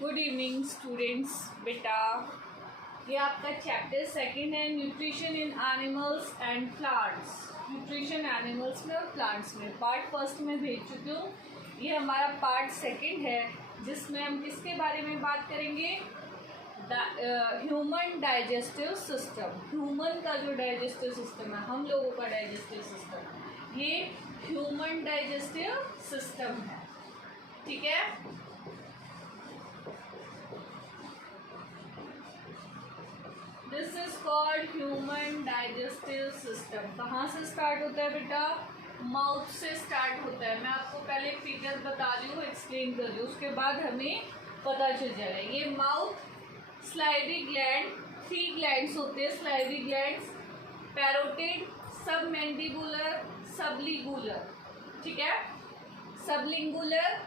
Good evening students. बेटा ये आपका चैप्टर सेकंड है, nutrition in animals and plants. Nutrition animals में और प्लांट्स में पार्ट फर्स्ट में भेज चुकी हूँ। ये हमारा पार्ट सेकंड है जिसमें हम किसके बारे में बात करेंगे? Human digestive system. ह्यूमन का जो डाइजेस्टिव सिस्टम है, हम लोगों का डाइजेस्टिव सिस्टम, ये ह्यूमन डाइजेस्टिव सिस्टम है। ठीक है, this is called human digestive system. कहाँ से स्टार्ट होता है बेटा? माउथ से स्टार्ट होता है। मैं आपको पहले फिगर बता रही हूँ, एक्सप्लेन कर रही हूँ, उसके बाद हमें पता चल जाएगा। ये माउथ, स्लाइवरी ग्लैंड, 3 ग्लैंड्स होते हैं स्लाइवरी ग्लैंड्स, पैरोटिड, सबमैंडिबुलर, सबलिंगुलर। ठीक है, सबलिंगुलर,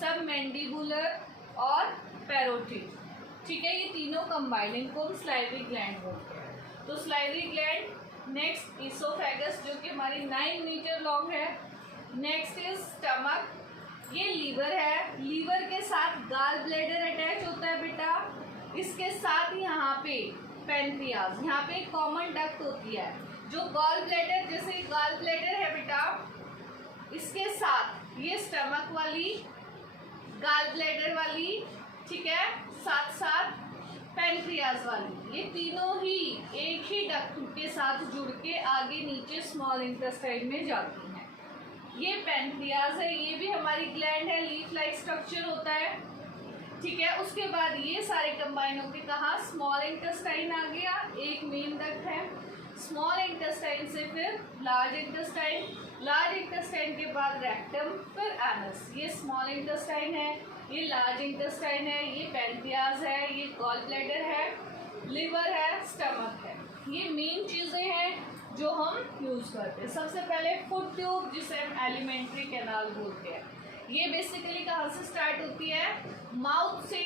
सबमैंडिबुलर और पैरोटिड। ठीक है, ये तीनों कंबाइंड, इनको हम स्लाइवरी ग्लैंड बोलते हैं। तो स्लाइवरी ग्लैंड, नेक्स्ट इसोफेगस जो कि हमारी 9 मीटर लॉन्ग है। नेक्स्ट इज स्टमक, ये लीवर है। लीवर के साथ गाल ब्लैडर अटैच होता है बेटा। इसके साथ यहाँ पे पैनक्रियाज, यहाँ पे कॉमन डक्ट होती है जो गॉल ब्लैडर, जैसे गाल ब्लैडर है बेटा, इसके साथ ये स्टमक वाली, गाल ब्लैडर वाली, ठीक है, साथ साथ पैनक्रियाज वाली, ये तीनों ही एक ही डक्ट के साथ जुड़ के आगे नीचे स्मॉल इंटेस्टाइन में जाती हैं। ये पैनक्रियाज है, ये भी हमारी ग्लैंड है, लीफ लाइक स्ट्रक्चर होता है। ठीक है, उसके बाद ये सारे कंबाइन होके कहाँ? स्मॉल इंटेस्टाइन आ गया, एक मेन डक्ट है। स्मॉल इंटेस्टाइन से फिर लार्ज इंटेस्टाइन, लार्ज इंटेस्टाइन के बाद रेक्टम, फिर एनस। ये स्मॉल इंटेस्टाइन है, ये लार्ज इंटेस्टाइन है, ये पैनक्रियाज है, ये गॉल ब्लैडर है, लिवर है, स्टमक है। ये मेन चीज़ें हैं जो हम यूज़ करते हैं। सबसे पहले फूड ट्यूब, जिसे हम एलिमेंट्री कैनाल बोलते हैं, ये बेसिकली कहाँ से स्टार्ट होती है? माउथ से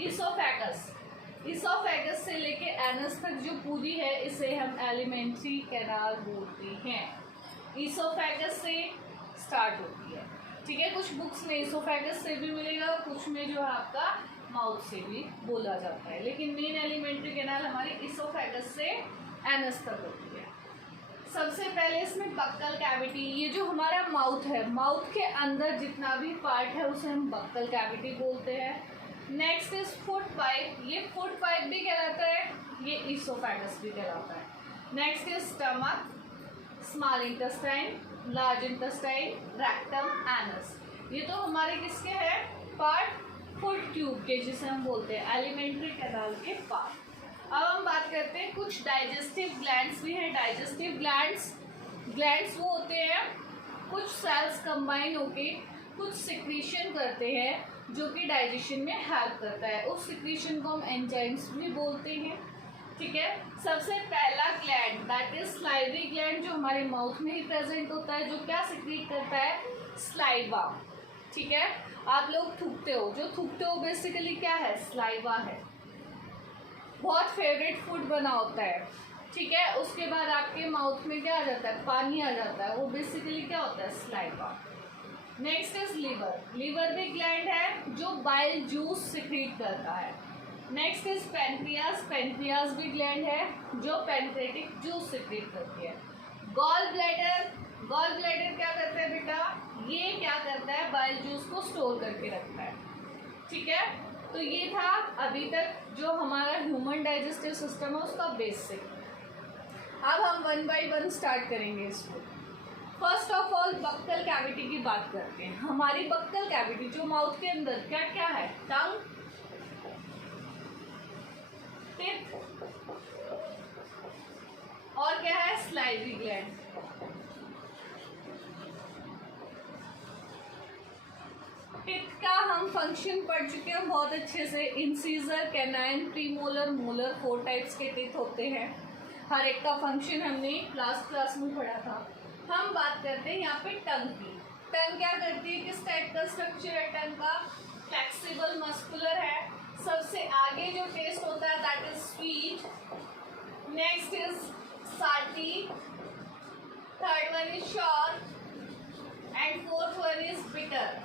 इसोफेगस, इसोफेगस से लेके एनस तक जो पूरी है इसे हम एलिमेंट्री कैनाल बोलते हैं। इसोफेगस से स्टार्ट होती है। ठीक है, कुछ बुक्स में इसोफेगस से भी मिलेगा, कुछ में जो है आपका माउथ से भी बोला जाता है, लेकिन मेन एलिमेंट्री कैनाल हमारी इसोफेगस से एनस तक होती है। सबसे पहले इसमें बक्कल कैविटी, ये जो हमारा माउथ है, माउथ के अंदर जितना भी पार्ट है उसे हम बक्कल कैविटी बोलते हैं। नेक्स्ट इज फूड पाइप, ये फूड पाइप भी कहलाता है, ये इसोफेगस भी कहलाता है। Next is stomach, small intestine, large intestine, rectum, anus. ये तो हमारे किसके हैं? पार्ट फूड ट्यूब के, जिसे हम बोलते हैं एलिमेंट्री कैनाल के पार्ट। अब हम बात करते हैं कुछ डाइजेस्टिव ग्लैंड्स भी हैं। डाइजेस्टिव ग्लैंड्स वो होते हैं, कुछ सेल्स कंबाइन होके कुछ सिक्रीशन करते हैं जो कि डाइजेशन में हेल्प करता है। उस सिक्रीशन को हम एंजाइम्स भी बोलते हैं। ठीक है, सबसे पहला gland that is salivary gland, जो हमारे माउथ में ही प्रेजेंट होता है, जो क्या सिक्रीट करता है? स्लाइवा। ठीक है, आप लोग थूकते हो, जो थूकते हो बेसिकली क्या है? स्लाइवा है। बहुत फेवरेट फूड बना होता है। ठीक है, उसके बाद आपके माउथ में क्या आ जाता है? पानी आ जाता है, वो बेसिकली क्या होता है? Saliva. Next is liver, liver भी ग्लैंड है जो बाइल जूस सिक्रीट करता है। नेक्स्ट इज पैनक्रियाज, पैनक्रियाज भी ग्लैंड है जो पैनक्रेटिक जूस सिक्रीट करती है। गॉल ब्लैडर, गॉल ब्लैडर क्या करता है बेटा? ये क्या करता है? बाइल जूस को स्टोर करके रखता है। ठीक है, तो ये था अभी तक जो हमारा ह्यूमन डाइजेस्टिव सिस्टम है उसका बेसिक। अब हम 1 बाय 1 स्टार्ट करेंगे इसको। First of all buccal cavity की बात करते हैं। हमारी बक्कल कैविटी जो माउथ के अंदर क्या क्या है? टंग, टिप और क्या है? Salivary gland. टिप का हम फंक्शन पढ़ चुके हैं बहुत अच्छे से। Incisor, canine, premolar, molar, 4 types के टिप होते हैं। हर एक का फंक्शन हमने क्लास में पढ़ा था। हम बात करते हैं यहाँ पे टंग की। टंग क्या करती है? किस टाइप का स्ट्रक्चर है टंग का? फ्लेक्सिबल, मस्कुलर है। सबसे आगे जो टेस्ट होता है that is sweet. Next is salty, third one is sure and fourth one is bitter.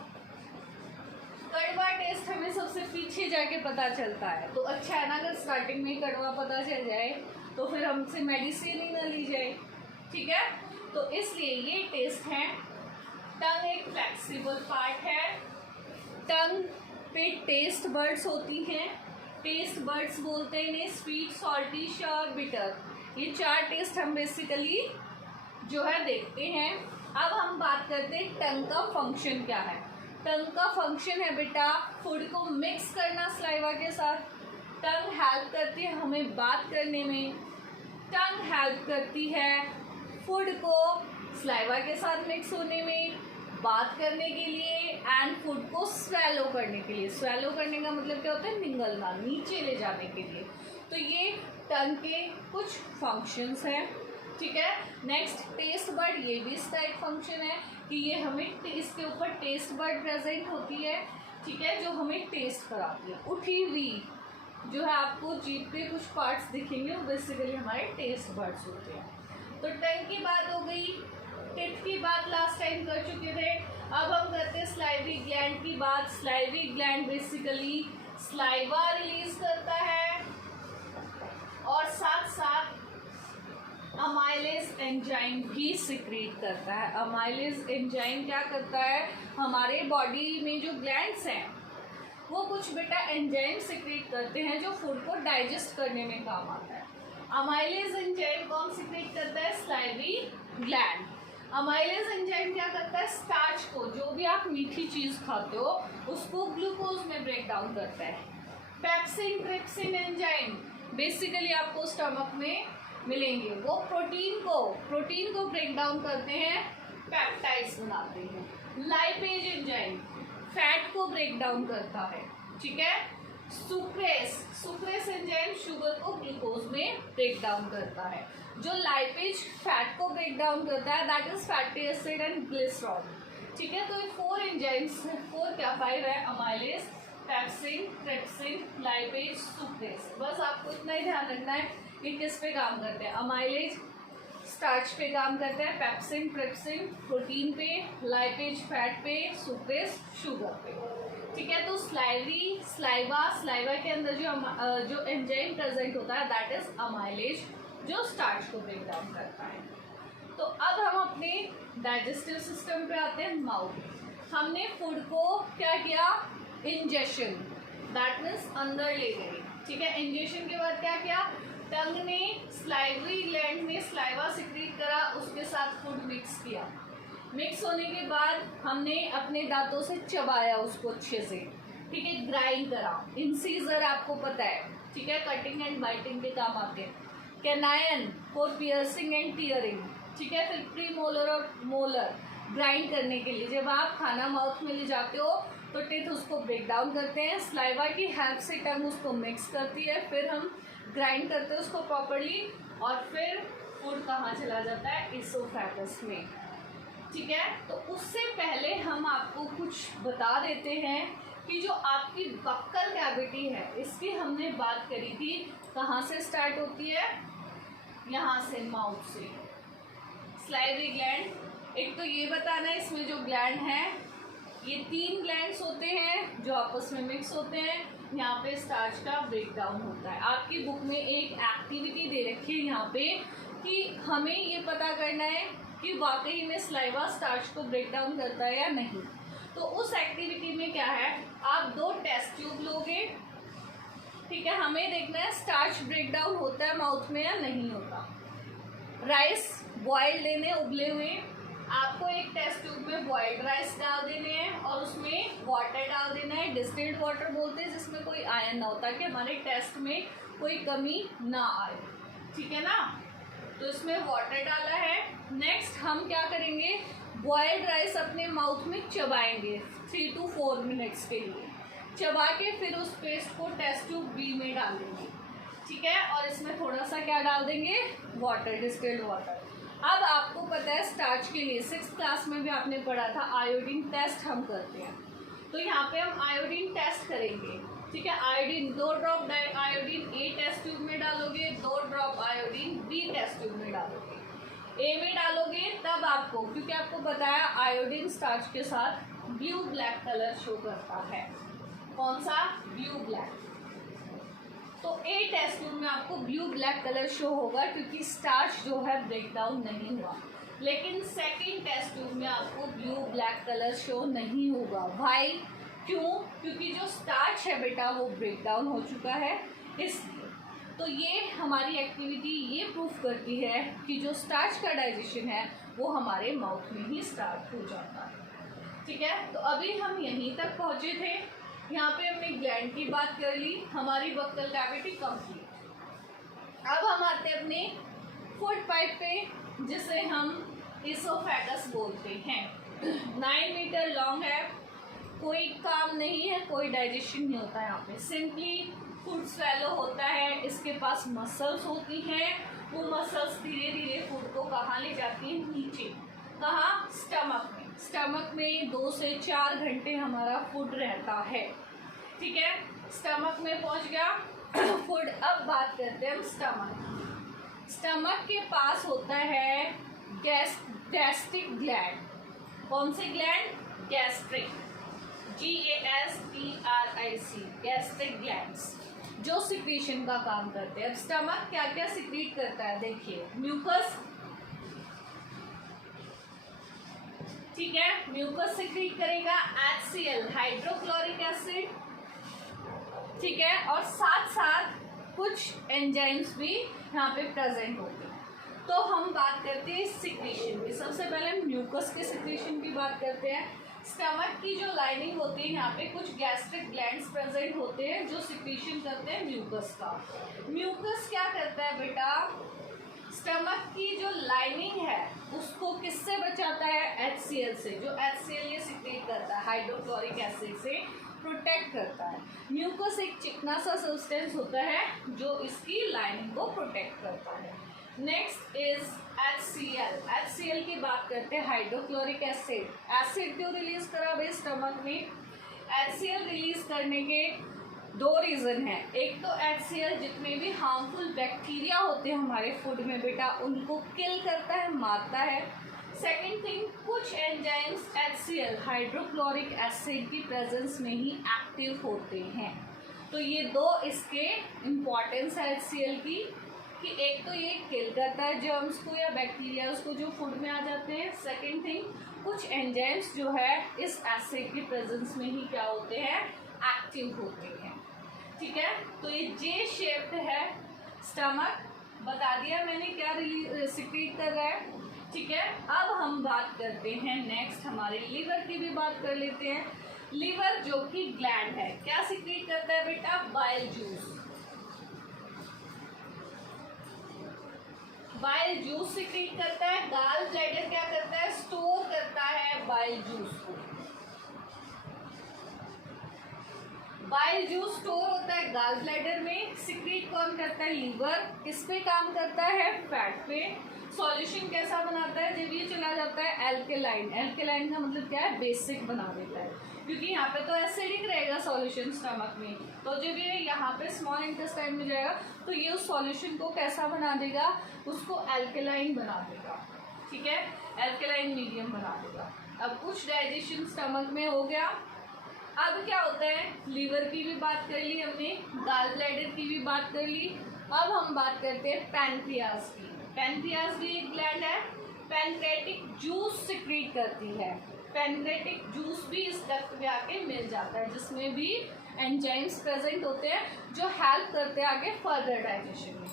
कड़वा टेस्ट हमें सबसे से पीछे जाके पता चलता है। तो अच्छा है ना अगर स्टार्टिंग में कड़वा पता चल जाए तो फिर हमसे मेडिसिन ही ना ली जाए, ठीक है। तो इसलिए ये टेस्ट है। टंग एक फ्लेक्सिबल पार्ट है। टंग पे टेस्ट बर्ड्स होती हैं। टेस्ट बर्ड्स बोलते हैं इन्हें, स्वीट, सॉल्टी, श्योर, बिटर। ये 4 टेस्ट हम बेसिकली जो है देखते हैं। अब हम बात करते हैं टंग का फंक्शन क्या है। टंग का फंक्शन है बेटा फूड को मिक्स करना सलाइवा के साथ। टंग हेल्प करती है हमें बात करने में। टंग हेल्प करती है फूड को सलाइवा के साथ मिक्स होने में, बात करने के लिए एंड फूड को स्वेलो करने के लिए। स्वेलो करने का मतलब क्या होता है, निगलना, नीचे ले जाने के लिए। तो ये टंग के कुछ फंक्शंस हैं, ठीक है। नेक्स्ट टेस्ट बर्ड, ये भी इसका एक फंक्शन है कि ये हमें टेस्ट के ऊपर टेस्ट बर्ड प्रेजेंट होती है, ठीक है, जो हमें टेस्ट कराती है। उठी हुई जो है आपको जीभ के कुछ पार्ट्स दिखेंगे वो बेसिकली हमारे टेस्ट बर्ड्स होते हैं। तो टंग की बात हो गई, टिप की बात लास्ट टाइम कर चुके थे। अब हम करते हैं स्लाइवरी ग्लैंड की बात। Salivary gland basically saliva release करता है और साथ साथ अमाइलेज एंजाइम भी सिक्रीट करता है। अमाइलेज एंजाइम क्या करता है, हमारे बॉडी में जो ग्लैंड्स हैं वो कुछ बेटा एंजाइम सिक्रीट करते हैं जो फूड को डाइजेस्ट करने में काम आता है। अमाइलेज एंजाइम कौन सिक्रीट करता है, स्लाइवरी ग्लैंड। अमाइलेज एंजाइम क्या करता है, स्टार्च को, जो भी आप मीठी चीज़ खाते हो उसको ग्लूकोज में ब्रेक डाउन करता है। पेप्सिन ट्रिप्सिन एंजाइम बेसिकली आपको स्टमक में मिलेंगे, वो प्रोटीन को ब्रेक डाउन करते हैं, पेप्टाइड्स बनाते हैं। लाइपेज एंजाइम फैट को ब्रेक डाउन करता है, ठीक है। सुक्रेस एंजाइम शुगर को ग्लूकोज में ब्रेक डाउन करता है। जो लाइपेज फैट को ब्रेक डाउन करता है that is fatty acid and glycerol, ठीक है। तो ये 4 एंजाइम्स, 5 है, amylase, pepsin, trypsin, lipase, sucrase. बस आपको इतना ही ध्यान रखना है कि किस पे काम करते हैं। अमाइलेज स्टार्च पे काम करता है, पेप्सिन ट्रिप्सिन प्रोटीन पे, लाइपेज फैट पे, सुक्रेस शुगर पे, ठीक है। तो स्लाइवा के अंदर जो एंजाइम प्रेजेंट होता है दैट इज अमाइलेज, जो स्टार्च को ब्रेक डाउन करता है। तो अब हम अपने डाइजेस्टिव सिस्टम पे आते हैं। माउथ, हमने फूड को क्या किया, इंजेशन, दैट मीन्स अंदर ले गई, ठीक है। इंजेशन के बाद क्या किया, टंग ने, स्लाइवरी ग्लैंड ने स्लाइवा सिक्रीट करा, उसके साथ फूड मिक्स किया। मिक्स होने के बाद हमने अपने दांतों से चबाया उसको अच्छे से, ठीक है, ग्राइंड करा। इंसीजर आपको पता है, ठीक है, कटिंग एंड बाइटिंग के काम आते हैं। कैनायन फॉर पियर्सिंग एंड टीयरिंग, ठीक है। फिर प्री मोलर और मोलर ग्राइंड करने के लिए, जब आप खाना माउथ में ले जाते हो तो टीथ उसको ब्रेक डाउन करते हैं, स्लाइवा की हेल्प से टंग उसको मिक्स करती है, फिर हम ग्राइंड करते हैं उसको प्रॉपर्ली और फिर फूड कहाँ चला जाता है, इसोफेगस में, ठीक है। तो उससे पहले हम आपको कुछ बता देते हैं कि जो आपकी बक्कल कैविटी है इसकी हमने बात करी थी, कहाँ से स्टार्ट होती है, यहाँ से, माउथ से। स्लाइवरी ग्लैंड, एक तो ये बताना है इसमें जो ग्लैंड है ये 3 ग्लैंड्स होते हैं जो आपस में मिक्स होते हैं, यहाँ पे स्टार्च का ब्रेक डाउन होता है। आपकी बुक में एक एक्टिविटी दे रखी है यहाँ पे कि हमें ये पता करना है कि वाकई में स्लाइवा स्टार्च को ब्रेक डाउन करता है या नहीं। तो उस एक्टिविटी में क्या है, आप 2 टेस्ट ट्यूब लोगे, ठीक है, हमें देखना है स्टार्च ब्रेक डाउन होता है माउथ में या नहीं होता। राइस बॉइल्ड लेने, उबले हुए, आपको एक टेस्ट ट्यूब में बॉइल्ड राइस डाल देने हैं और उसमें वाटर डाल देना है, डिस्टिल्ड वाटर बोलते हैं, जिसमें कोई आयन ना होता कि हमारे टेस्ट में कोई कमी ना आए, ठीक है ना। तो इसमें वाटर डाला है। नेक्स्ट हम क्या करेंगे, बॉइल्ड राइस अपने माउथ में चबाएंगे 3 to 4 मिनट्स के लिए, चबा के फिर उस पेस्ट को टेस्ट ट्यूब बी में डाल देंगे, ठीक है। और इसमें थोड़ा सा क्या डाल देंगे, वाटर, डिस्टिल्ड वाटर। अब आपको पता है स्टार्च के लिए 6th क्लास में भी आपने पढ़ा था आयोडीन टेस्ट हम करते हैं, तो यहाँ पे हम आयोडीन टेस्ट करेंगे, ठीक है। Iodine 2 drop iodine A test tube में डालोगे, 2 drop iodine B test tube में डालोगे। ए में डालोगे तब आपको, क्योंकि आपको बताया आयोडीन स्टार्च के साथ ब्लू ब्लैक कलर शो करता है, कौन सा? Blue black. तो ए टेस्ट ट्यूब में आपको ब्लू ब्लैक कलर शो होगा क्योंकि स्टार्च जो है ब्रेक डाउन नहीं हुआ। लेकिन सेकेंड टेस्ट ट्यूब में आपको ब्लू ब्लैक कलर शो नहीं होगा। भाई क्यों? क्योंकि जो स्टार्च है बेटा वो ब्रेक डाउन हो चुका है, इसलिए। तो ये हमारी एक्टिविटी ये प्रूफ करती है कि जो स्टार्च का डाइजेशन है वो हमारे माउथ में ही स्टार्ट हो जाता है। ठीक है, तो अभी हम यहीं तक पहुँचे थे। यहाँ पे हमने ग्लैंड की बात कर ली, हमारी बक्कल कैविटी कंप्लीट। अब हम आते हैं अपने फूड पाइप पे, जिसे हम इसोफेगस बोलते हैं। 9 मीटर लॉन्ग है, कोई काम नहीं है, कोई डाइजेशन नहीं होता है यहाँ पे, सिंपली फूड स्वेलो होता है। इसके पास मसल्स होती हैं, वो मसल्स धीरे धीरे फूड को कहाँ ले जाती हैं? नीचे। कहाँ? स्टमक में। स्टमक में 2 से 4 घंटे हमारा फूड रहता है। ठीक है, स्टमक में पहुंच गया फूड। अब बात करते हैं हम स्टमक। स्टमक के पास होता है गैस्ट्रिक ग्लैंड। कौन से gland? Gastric, GASTRIC, gastric glands, जो सिक्रीशन का काम करते हैं। अब स्टमक क्या क्या सिक्रीट करता है देखिए। म्यूकस, ठीक है, म्यूकस सिक्रीट करेगा। HCl, हाइड्रोक्लोरिक एसिड, ठीक है, और साथ साथ कुछ एंजाइम्स भी यहाँ पे प्रेजेंट होते हैं। तो हम बात करते हैं सिक्रीशन की। सबसे पहले हम म्यूकस के सिक्रीशन की बात करते हैं। स्टमक की जो लाइनिंग होती है, यहाँ पे कुछ गैस्ट्रिक ग्लैंड्स प्रेजेंट होते हैं जो सिक्रीशन करते हैं म्यूकस का। म्यूकस क्या करता है बेटा? स्टमक की जो लाइनिंग है उसको किससे बचाता है? HCl से। जो HCl ये सिक्रीट करता है हाइड्रोक्लोरिक एसिड से प्रोटेक्ट करता है। म्यूकस एक चिकना सा सब्सटेंस होता है जो इसकी लाइनिंग को प्रोटेक्ट करता है। Next is HCl। HCl की बात करते हैं, हाइड्रोक्लोरिक एसिड। एसिड क्यों रिलीज करा भाई स्टमक में? HCl रिलीज करने के 2 रीज़न है। एक तो HCl जितने भी हार्मफुल बैक्टीरिया होते हैं हमारे फूड में बेटा, उनको किल करता है, मारता है। सेकेंड थिंग, कुछ एंजाइम्स HCl, हाइड्रोक्लोरिक एसिड की प्रेजेंस में ही एक्टिव होते हैं। तो ये 2 इसके इम्पॉर्टेंस है HCl की, कि एक तो ये किल करता है जर्म्स को या बैक्टीरिया को जो फूड में आ जाते हैं। सेकेंड थिंग, कुछ एंजाइम्स जो है इस एसिड की प्रेजेंस में ही क्या होते हैं? एक्टिव होते हैं। ठीक है, तो ये जे शेप्ड है स्टमक, बता दिया मैंने क्या सिक्रीट कर रहा है। ठीक है, अब हम बात करते हैं नेक्स्ट हमारे लीवर की भी बात कर लेते हैं। लीवर जो कि ग्लैंड है, क्या सिक्रीट करता है बेटा? Bile juice. Bile juice secrete करता है। गाल ब्लैडर क्या करता है? स्टोर करता है बाइल जूस को। बाइल जूस स्टोर होता है गाल ब्लैडर में। सिक्रीट कौन करता है? लीवर। किस पे काम करता है? फैट पे। सॉल्यूशन कैसा बनाता है? जब ये चला जाता है एल्केलाइन। एल्केलाइन का मतलब क्या है? बेसिक बना देता है, क्योंकि यहाँ पे तो एसिडिक रहेगा सॉल्यूशन स्टमक में। तो जब ये यहाँ पे स्मॉल इंटेस्टाइन में जाएगा तो ये उस सॉल्यूशन को कैसा बना देगा? उसको एल्केलाइन बना देगा। ठीक है, एल्केलाइन मीडियम बना देगा। अब कुछ डाइजेशन स्टमक में हो गया। अब क्या होता है? लीवर की भी बात कर ली हमने, गाल ब्लैडर की भी बात कर ली। अब हम बात करते हैं पैनक्रियाज की। पैनक्रियाज भी एक ग्लैंड है। पैनक्रेटिक जूस सिक्रीट करती है। पैनक्रेटिक जूस भी इस डक्ट में आके मिल जाता है, जिसमें भी एंजाइम्स प्रेजेंट होते हैं जो हेल्प करते हैं आगे फर्दर डाइजेशन में।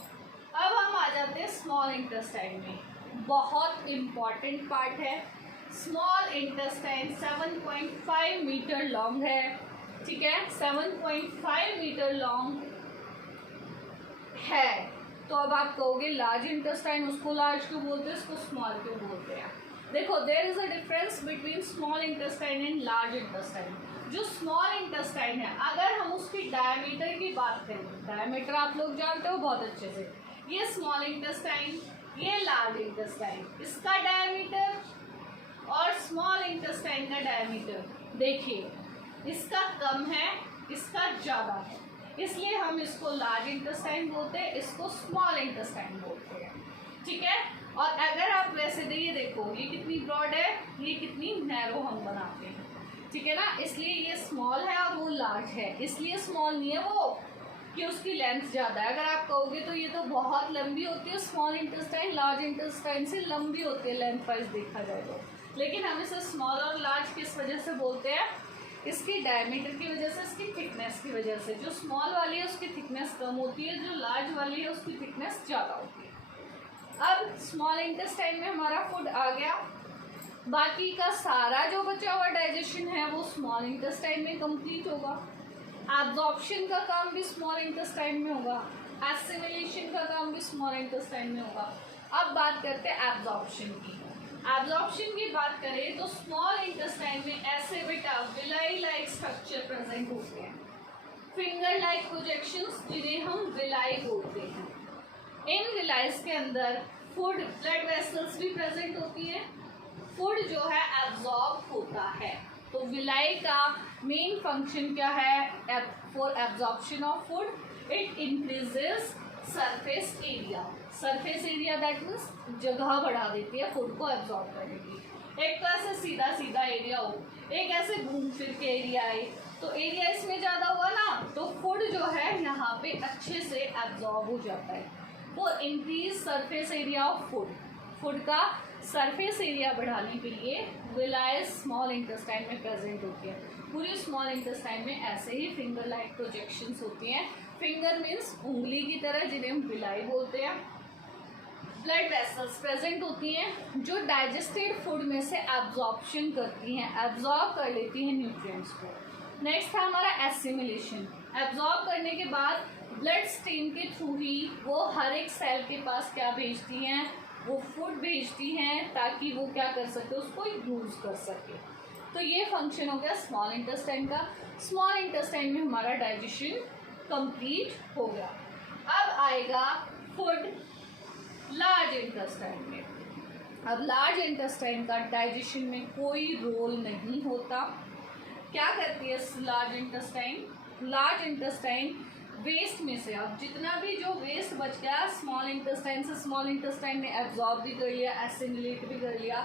अब हम आ जाते हैं स्मॉल इंटेस्टाइन में। बहुत इम्पॉर्टेंट पार्ट है। स्मॉल इंटेस्टाइन 7.5 मीटर लॉन्ग है। ठीक है, 7.5 मीटर लॉन्ग है। तो अब आप कहोगे लार्ज इंटेस्टाइन, उसको लार्ज क्यों बोलते हैं, इसको स्मॉल क्यों बोलते हैं? देखो, there is a difference between small intestine and large intestine. जो स्मॉल इंटेस्टाइन है, अगर हम उसकी डायमीटर की बात करें, डायमीटर आप लोग जानते हो बहुत अच्छे से, ये स्मॉल इंटेस्टाइन, ये लार्ज इंटेस्टाइन, इसका डायमीटर और स्मॉल इंटेस्टाइन का डायमीटर देखिए, इसका कम है, इसका ज़्यादा है, इसलिए हम इसको लार्ज इंटेस्टाइन बोलते हैं, इसको स्मॉल इंटेस्टाइन बोलते हैं। ठीक है, और अगर आप वैसे ये देखो, ये कितनी ब्रॉड है, ये कितनी नैरो हम बनाते हैं। ठीक है ना, इसलिए ये स्मॉल है और वो लार्ज है, इसलिए स्मॉल नहीं है वो कि उसकी लेंथ ज़्यादा है। अगर आप कहोगे तो ये तो बहुत लंबी होती है स्मॉल इंटेस्टाइन, लार्ज इंटेस्टाइन से लंबी होती है लेंथ वाइज देखा जाए तो, लेकिन हम इसे स्मॉल और लार्ज किस वजह से बोलते हैं? इसकी डायमीटर की वजह से, इसकी थिकनेस की वजह से। जो स्मॉल वाली है उसकी थिकनेस कम होती है, जो लार्ज वाली है उसकी थिकनेस ज़्यादा होती है। अब स्मॉल इंटेस्टाइन में हमारा फूड आ गया, बाकी का सारा जो बचा हुआ डाइजेशन है वो स्मॉल इंटेस्टाइन में कंप्लीट होगा। एब्जॉर्प्शन का काम भी स्मॉल इंटेस्टाइन में होगा, एसिमिलेशन का काम भी स्मॉल इंटेस्टाइन में होगा। अब बात करते हैं एब्जॉर्प्शन की। एब्जॉर्प्शन की बात करें तो स्मॉल इंटेस्टाइन में ऐसे बेटा विलाई लाइक स्ट्रक्चर प्रेजेंट होते हैं, फिंगर लाइक प्रोजेक्शंस जिन्हें हम विलाई बोलते हैं। इन विलाइज के अंदर फूड ब्लड वेसल्स भी प्रेजेंट होती है, फूड जो है एब्जॉर्ब होता है। तो विलाई का मेन फंक्शन क्या है for absorption of food? It increases surface area. Surface area that means जगह बढ़ा देती है फूड को एब्जॉर्ब करने की। एक तो ऐसे सीधा सीधा एरिया हो, एक ऐसे घूम फिर के एरिया आए, तो एरिया इसमें ज़्यादा हुआ ना तो फूड जो है यहाँ पे अच्छे से एब्जॉर्ब हो जाता है। वो increase surface area of food, food का सरफेस एरिया बढ़ाने के लिए विलाई स्मॉल इंटेस्टाइन में प्रेजेंट होती है। पूरी स्मॉल इंटेस्टाइन में ऐसे ही फिंगर लाइक प्रोजेक्शंस होती हैं। फिंगर मीन्स उंगली की तरह जिन्हें हम विलाई बोलते हैं। ब्लड वेसल्स प्रेजेंट होती हैं जो डाइजेस्टेड फूड में से एब्जॉर्प्शन करती हैं, एब्जॉर्ब कर लेती हैं न्यूट्रिएंट्स को। नेक्स्ट था हमारा एसिमिलेशन। एब्जॉर्ब करने के बाद ब्लड स्ट्रीम के थ्रू ही वो हर एक सेल के पास क्या भेजती हैं? वो फूड भेजती हैं ताकि वो क्या कर सके, उसको यूज कर सके। तो ये फंक्शन हो गया स्मॉल इंटेस्टाइन का। स्मॉल इंटेस्टाइन में हमारा डाइजेशन कंप्लीट हो गया। अब आएगा फूड लार्ज इंटेस्टाइन में। अब लार्ज इंटेस्टाइन का डाइजेशन में कोई रोल नहीं होता। क्या करती है large intestine? Large intestine waste में से अब जितना भी जो वेस्ट बच गया स्मॉल इंटेस्टाइन से, स्मॉल इंटेस्टाइन ने एब्जॉर्ब भी कर लिया, एसिमिलेट भी कर लिया।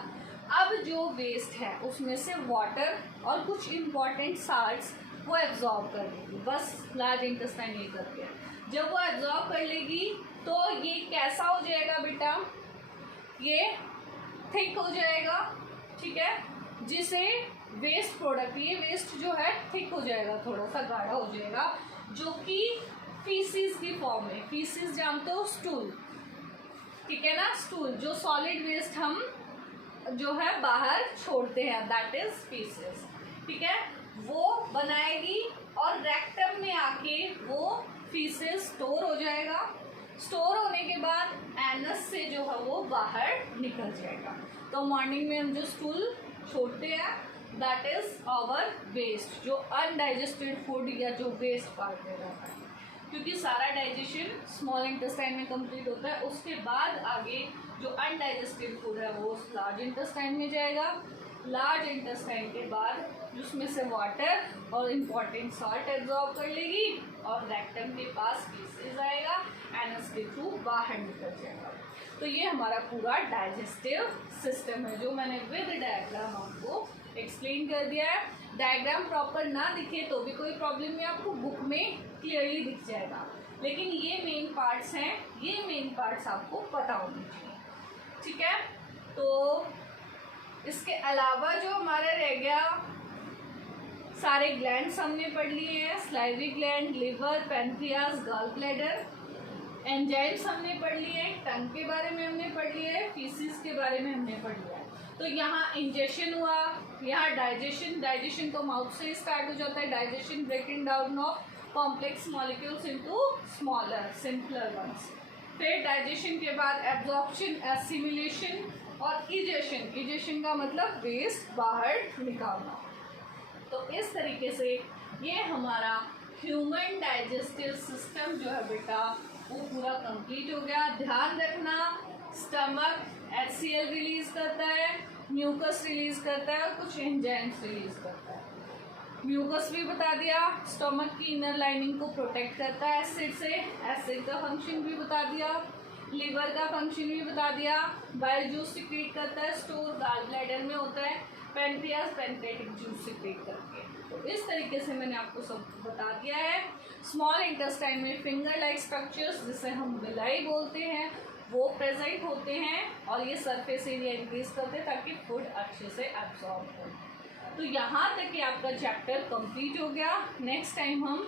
अब जो वेस्ट है उसमें से वाटर और कुछ इम्पॉर्टेंट साल्ट्स वो एब्जॉर्ब कर लेगी। बस लार्ज इंटेस्टाइन ये करती है। जब वो एब्जॉर्ब कर लेगी तो ये कैसा हो जाएगा बेटा? ये थिक हो जाएगा, ठीक है, जिसे वेस्ट प्रोडक्ट, ये वेस्ट जो है थिक हो जाएगा, थोड़ा सा गाढ़ा हो जाएगा, जो कि फीसिस की फॉर्म में। फीसिस जानते हो? स्टूल, ठीक है ना, स्टूल जो सॉलिड वेस्ट हम जो है बाहर छोड़ते हैं, दैट इज फीसिस, ठीक है, वो बनाएगी और रेक्टम में आके वो फीसिस स्टोर हो जाएगा। स्टोर होने के बाद एनस से जो है वो बाहर निकल जाएगा। तो मॉर्निंग में हम जो स्टूल छोड़ते हैं दैट इज आवर वेस्ट, जो अनडाइजेस्टेड फूड या जो वेस्ट पार्ट में रहता है, क्योंकि सारा डाइजेशन स्मॉल इंटेस्टाइन में कंप्लीट होता है। उसके बाद आगे जो अनडाइजेस्टेड फूड है वो लार्ज इंटेस्टाइन में जाएगा। लार्ज इंटेस्टाइन के बाद उसमें से वाटर और इम्पॉर्टेंट सॉल्ट एब्जॉर्ब कर लेगी और रेक्टम के पास फीसेस आएगा, एनस के थ्रू बाहर निकल जाएगा। तो ये हमारा पूरा डाइजेस्टिव सिस्टम है जो मैंने विद डायग्राम आपको एक्सप्लेन कर दिया है। डायग्राम प्रॉपर ना दिखे तो भी कोई प्रॉब्लम नहीं, आपको बुक में क्लियरली दिख जाएगा, लेकिन ये मेन पार्ट्स हैं, ये मेन पार्ट्स आपको पता होने चाहिए, ठीक है। तो इसके अलावा जो हमारा रह गया, सारे ग्लैंड्स हमने पढ़ लिए हैं, salivary gland, liver, pancreas, gall bladder. Enzymes हमने पढ़ लिए हैं, टंग के बारे में हमने पढ़ लिया है, फीसिस के बारे में हमने पढ़ लिया है। तो यहाँ इंजेक्शन हुआ, यहाँ डाइजेशन तो माउथ से स्टार्ट हो जाता है, digestion breaking down of complex molecules into smaller simpler ones. फिर डाइजेशन के बाद एब्जॉर्प्शन, एसिमिलेशन और इजेशन का मतलब वेस्ट बाहर निकालना। तो इस तरीके से ये हमारा ह्यूमन डाइजेस्टिव सिस्टम जो है बेटा वो पूरा कंप्लीट हो गया। ध्यान रखना, स्टमक HCl रिलीज करता है, म्यूकस रिलीज करता है और कुछ एंजाइम्स रिलीज करता है। म्यूकस भी बता दिया, स्टमक की इनर लाइनिंग को प्रोटेक्ट करता है एसिड से, एसिड का फंक्शन भी बता दिया, लिवर का फंक्शन भी बता दिया, बाइल जूस सिक्रीट करता है, स्टोर गॉल ब्लैडर में होता है, पैनक्रियाज पैनक्रियाटिक जूस सिक्रीट करके। तो तो इस तरीके से मैंने आपको सब बता दिया है। स्मॉल इंटेस्टाइन में फिंगर लाइक स्ट्रक्चर्स जिसे हम विलाई बोलते हैं वो प्रेजेंट होते हैं और ये सरफेस एरिया इंक्रीज करते हैं ताकि फूड अच्छे से एब्जॉर्ब हो। तो यहाँ तक कि आपका चैप्टर कंप्लीट हो गया। नेक्स्ट टाइम हम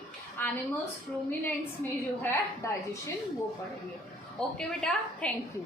एनिमल्स रूमिनेंट्स में जो है डाइजेशन वो पढ़ेंगे। ओके बेटा, थैंक यू।